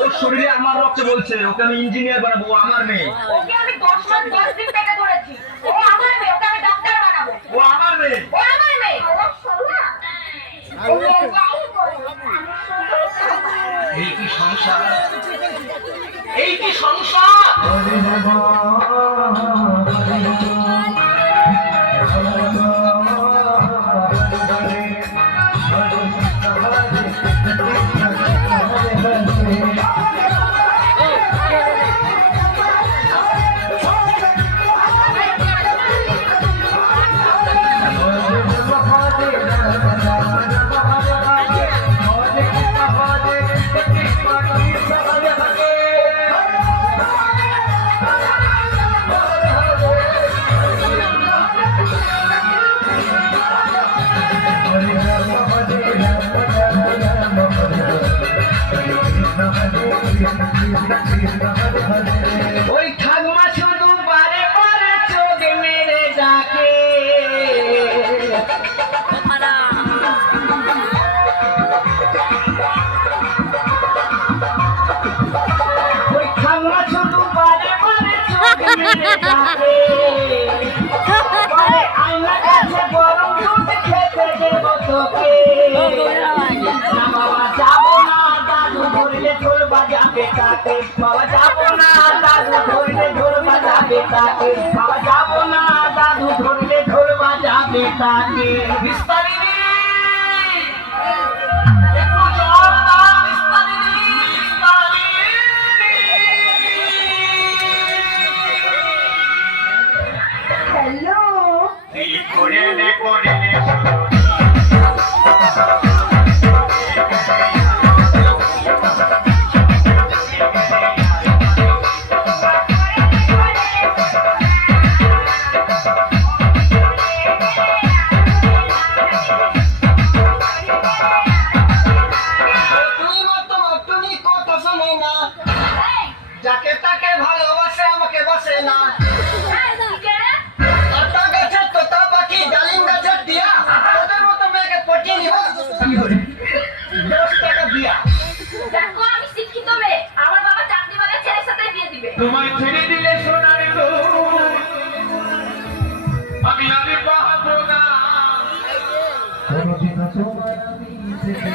ওর শরীরে আমার রক্ত বলছে ওকে আমি ইঞ্জিনিয়ার বানাবো, আমার মেয়ে। ওকে আমি 10 মাস 10 দিন থেকে ধরেছি। ও আমার মেয়ে, ওকে আমি ডাক্তার বানাবো। ও আমার মেয়ে। ও আমার মেয়ে। এই কি সংসার, এই কি সংসার। ওই ঠাকুমা শুধু বারে বারে চোখ মেরে ডাকে, ওই ঠাকুমা শুধু বারে বারে চোখ মেরে ডাকে, আয়না কাছে গরম দুধ খেতে দেবো তোকে। না বাবা যাবো না, দাদু ধরলে ঢোল বাজাবে তাকে। বাবা যাবো না, দাদু ধরলে ঢোল বাজাবে তাকে। বাবা যাবো না, দাদু ধরলে ঢোল বাজাবে তাকে। বিস্তারিণী, একটু জল দাও বিস্তারিণী, বিস্তারিণী। হ্যালো, করে নে করে নে যাকে তাকে ভালোবাসে আমাকে বাসে না। তোতা গাছে তোতা পাখি ডালিম গাছের দিয়া, তোদের মতো মেয়েকে পটিয়ে নিব 10 টাকা দিয়া। দেখো আমি শিক্ষিত মেয়ে, আমার বাবা চাকরিওয়ালা ছেলের সাথে বিয়ে দিবে। তোমায় ছেড়ে দিলে সোনার গো আমি পাবো না কোনদিন তোমায় আমি দেখে